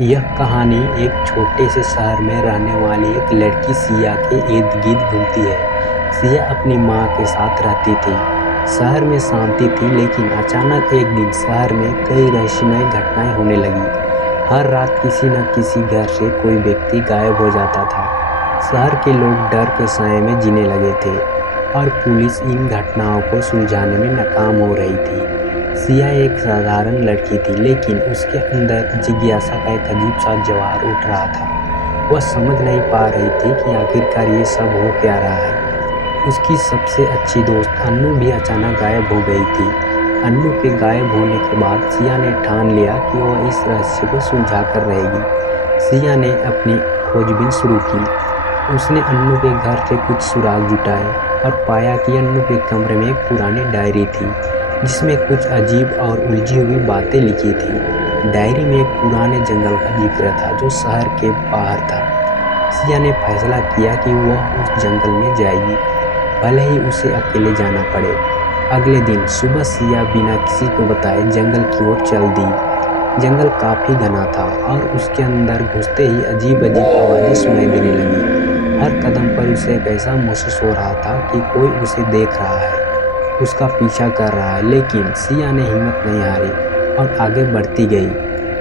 यह कहानी एक छोटे से शहर में रहने वाली एक लड़की सिया के इर्द-गिर्द घूमती है। सिया अपनी माँ के साथ रहती थी। शहर में शांति थी, लेकिन अचानक एक दिन शहर में कई रहस्यमय घटनाएं होने लगीं। हर रात किसी न किसी घर से कोई व्यक्ति गायब हो जाता था। शहर के लोग डर के साए में जीने लगे थे और पुलिस इन घटनाओं को सुलझाने में नाकाम हो रही थी। सिया एक साधारण लड़की थी, लेकिन उसके अंदर जिज्ञासा का एक अजीब सा ज्वार उठ रहा था। वह समझ नहीं पा रही थी कि आखिरकार ये सब हो क्या रहा है। उसकी सबसे अच्छी दोस्त अन्नू भी अचानक गायब हो गई थी। अन्नू के गायब होने के बाद सिया ने ठान लिया कि वह इस रहस्य को सुलझा कर रहेगी। सिया ने अपनी खोजबीन शुरू की। उसने अन्नू के घर से कुछ सुराग जुटाए और पाया कि अन्नू के कमरे में एक पुरानी डायरी थी, जिसमें कुछ अजीब और उलझी हुई बातें लिखी थी। डायरी में एक पुराने जंगल का जिक्र था जो शहर के बाहर था। सिया ने फैसला किया कि वह उस जंगल में जाएगी, भले ही उसे अकेले जाना पड़े। अगले दिन सुबह सिया बिना किसी को बताए जंगल की ओर चल दी। जंगल काफी घना था और उसके अंदर घुसते ही अजीब अजीब आवाजें सुनाई देने लगी। हर कदम पर उसे एक ऐसा महसूस हो रहा था कि कोई उसे देख रहा है, उसका पीछा कर रहा है। लेकिन सिया ने हिम्मत नहीं हारी और आगे बढ़ती गई।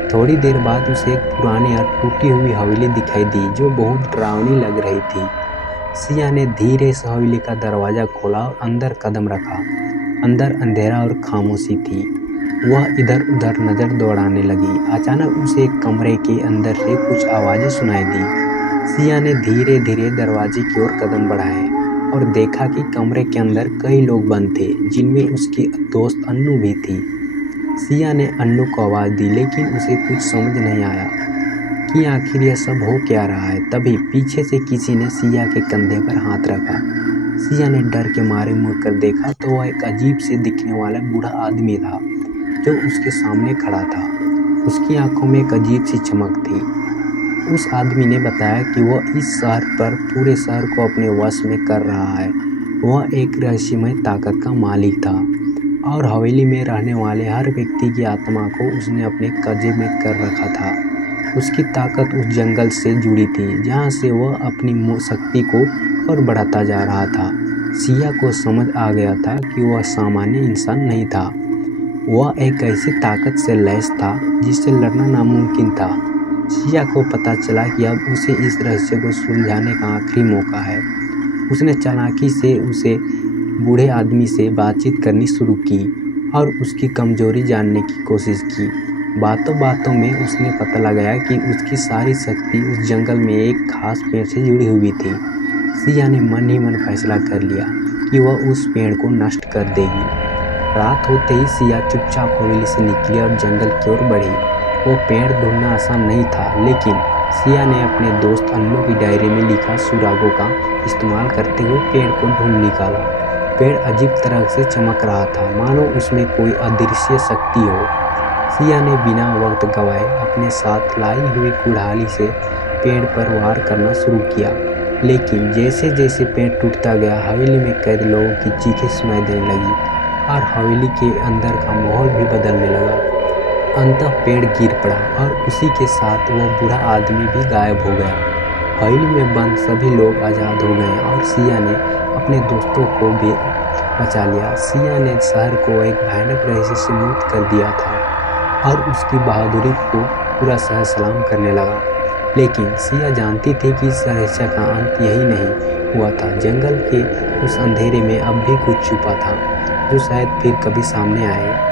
थोड़ी देर बाद उसे एक पुरानी और टूटी हुई हवेली दिखाई दी जो बहुत डरावनी लग रही थी। सिया ने धीरे से हवेली का दरवाजा खोला और अंदर कदम रखा। अंदर अंधेरा और खामोशी थी। वह इधर उधर नजर दौड़ाने लगी। अचानक उसे एक कमरे के अंदर से कुछ आवाजें सुनाई दी। सिया ने धीरे धीरे दरवाजे की ओर कदम बढ़ाए और देखा कि कमरे के अंदर कई लोग बंद थे, जिनमें उसकी दोस्त अन्नू भी थी। सिया ने अन्नू को आवाज दी, लेकिन उसे कुछ समझ नहीं आया कि आखिर यह सब हो क्या रहा है। तभी पीछे से किसी ने सिया के कंधे पर हाथ रखा। सिया ने डर के मारे मुड़कर देखा तो वह एक अजीब से दिखने वाला बूढ़ा आदमी था जो उसके सामने खड़ा था। उसकी आंखों में एक अजीब सी चमक थी। उस आदमी ने बताया कि वह इस शहर पर पूरे शहर को अपने वश में कर रहा है। वह एक रहस्यमय ताकत का मालिक था और हवेली में रहने वाले हर व्यक्ति की आत्मा को उसने अपने कब्जे में कर रखा था। उसकी ताकत उस जंगल से जुड़ी थी, जहाँ से वह अपनी शक्ति को और बढ़ाता जा रहा था। सिया को समझ आ गया था कि वह सामान्य इंसान नहीं था। वह एक ऐसी ताकत से लैस था जिससे लड़ना नामुमकिन था। सिया को पता चला कि अब उसे इस रहस्य को सुलझाने का आखिरी मौका है। उसने चालाकी से उसे बूढ़े आदमी से बातचीत करनी शुरू की और उसकी कमजोरी जानने की कोशिश की। बातों बातों में उसने पता लगाया कि उसकी सारी शक्ति उस जंगल में एक खास पेड़ से जुड़ी हुई थी। सिया ने मन ही मन फैसला कर लिया कि वह उस पेड़ को नष्ट कर देगी। रात होते ही सिया चुपचाप हवेली से निकली और जंगल की ओर बढ़ी। वो पेड़ ढूंढना आसान नहीं था, लेकिन सिया ने अपने दोस्त अन्नू की डायरी में लिखा सुरागों का इस्तेमाल करते हुए पेड़ को ढूंढ निकाला। पेड़ अजीब तरह से चमक रहा था, मानो उसमें कोई अदृश्य शक्ति हो। सिया ने बिना वक्त गवाए अपने साथ लाई हुई कुल्हाड़ी से पेड़ पर वार करना शुरू किया। लेकिन जैसे जैसे पेड़ टूटता गया, हवेली में कैद लोगों की चीखें सुनाई देने लगी और हवेली के अंदर का माहौल भी बदलने लगा। अंततः पेड़ गिर पड़ा और उसी के साथ वह बूढ़ा आदमी भी गायब हो गया। हवेली में बंद सभी लोग आज़ाद हो गए और सिया ने अपने दोस्तों को भी बचा लिया। सिया ने शहर को एक भयानक रहस्य से मुक्त कर दिया था और उसकी बहादुरी को पूरा शहर सलाम करने लगा। लेकिन सिया जानती थी कि इस रहस्य का अंत यही नहीं हुआ था। जंगल के उस अंधेरे में अब भी कुछ छुपा था जो शायद फिर कभी सामने आएगा।